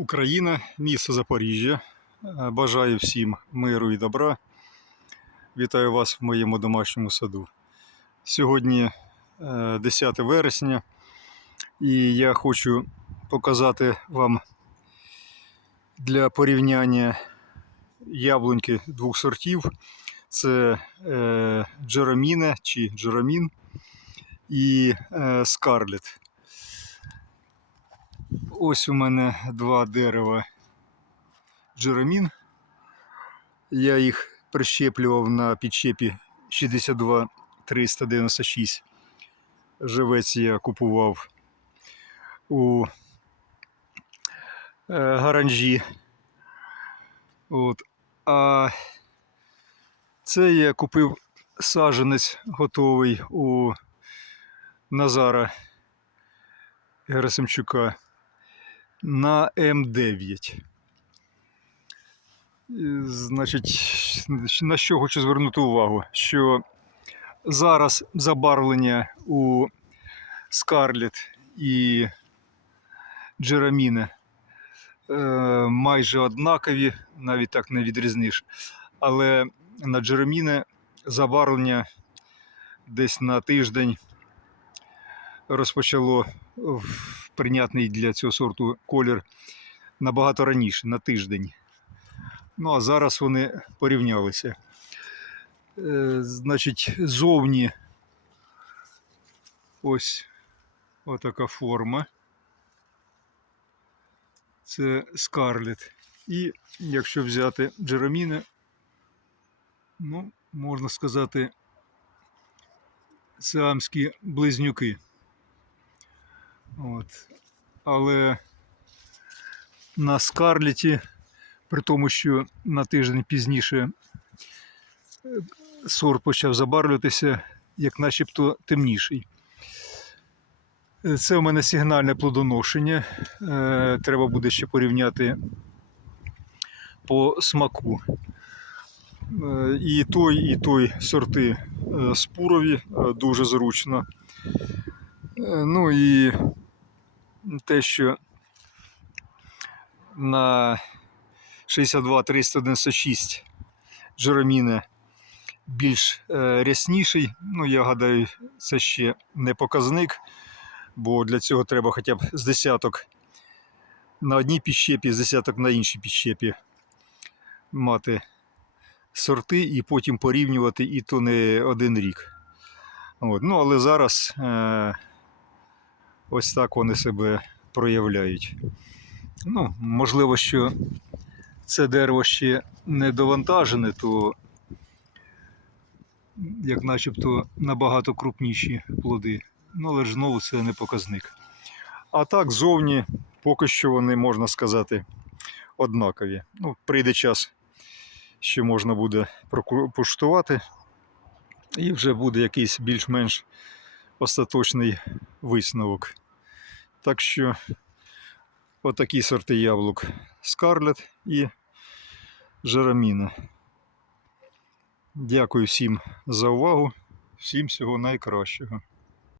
Україна, місто Запоріжжя. Е, Бажаю всім миру і добра. Вітаю вас в моєму домашньому саду. Сьогодні е, 10 вересня, і я хочу показати вам для порівняння яблуньки двох сортів. Це е, Джероміне чи Джеромін і е, Скарлет. Ось у мене два дерева Джеромін. Я їх прищеплював на підщепі 62 396. Живець я купував у е, гаражі. От. А це я купив саджанець готовий у Назара Герасимчука на М9. Значить, на що хочу звернути увагу, що зараз забарвлення у Скарлет і Джераміне е, майже однакові, навіть так не відрізниш. Але на Джераміне забарвлення десь на тиждень розпочало прийнятний для цього сорту колір набагато раніше, на тиждень. Ну а зараз вони порівнялися. Е, значить, зовні ось отака форма. Це скарлет. І якщо взяти Джероміне, ну, можна сказати, сиамські близнюки. От. Але на скарлеті, при тому, що на тиждень пізніше е, сорт почав забарвлюватися, як начебто темніший. Е, Це у мене сигнальне плодоношення. Е, Треба буде ще порівняти по смаку. І той, і той сорти спурові дуже зручно. Ну і те, що на 62 396 Джероміне більш е, рясніший. Ну, я гадаю, це ще не показник, бо для цього треба хоча б з десяток на одній підщепі, з десяток на іншій підщепі мати сорти і потім порівнювати і то не один рік. От. Ну, але зараз е, ось так вони себе проявляють. Ну, можливо, що це дерево ще не довантажене, то як начебто набагато крупніші плоди. Ну, але ж знову це не показник. А так, зовні поки що вони, можна сказати, однакові. Ну, прийде час, що можна буде покуштувати, і вже буде якийсь більш-менш остаточний висновок. Так що отакі сорти яблук Скарлет і Жераміна. Дякую всім за увагу, всім всього найкращого.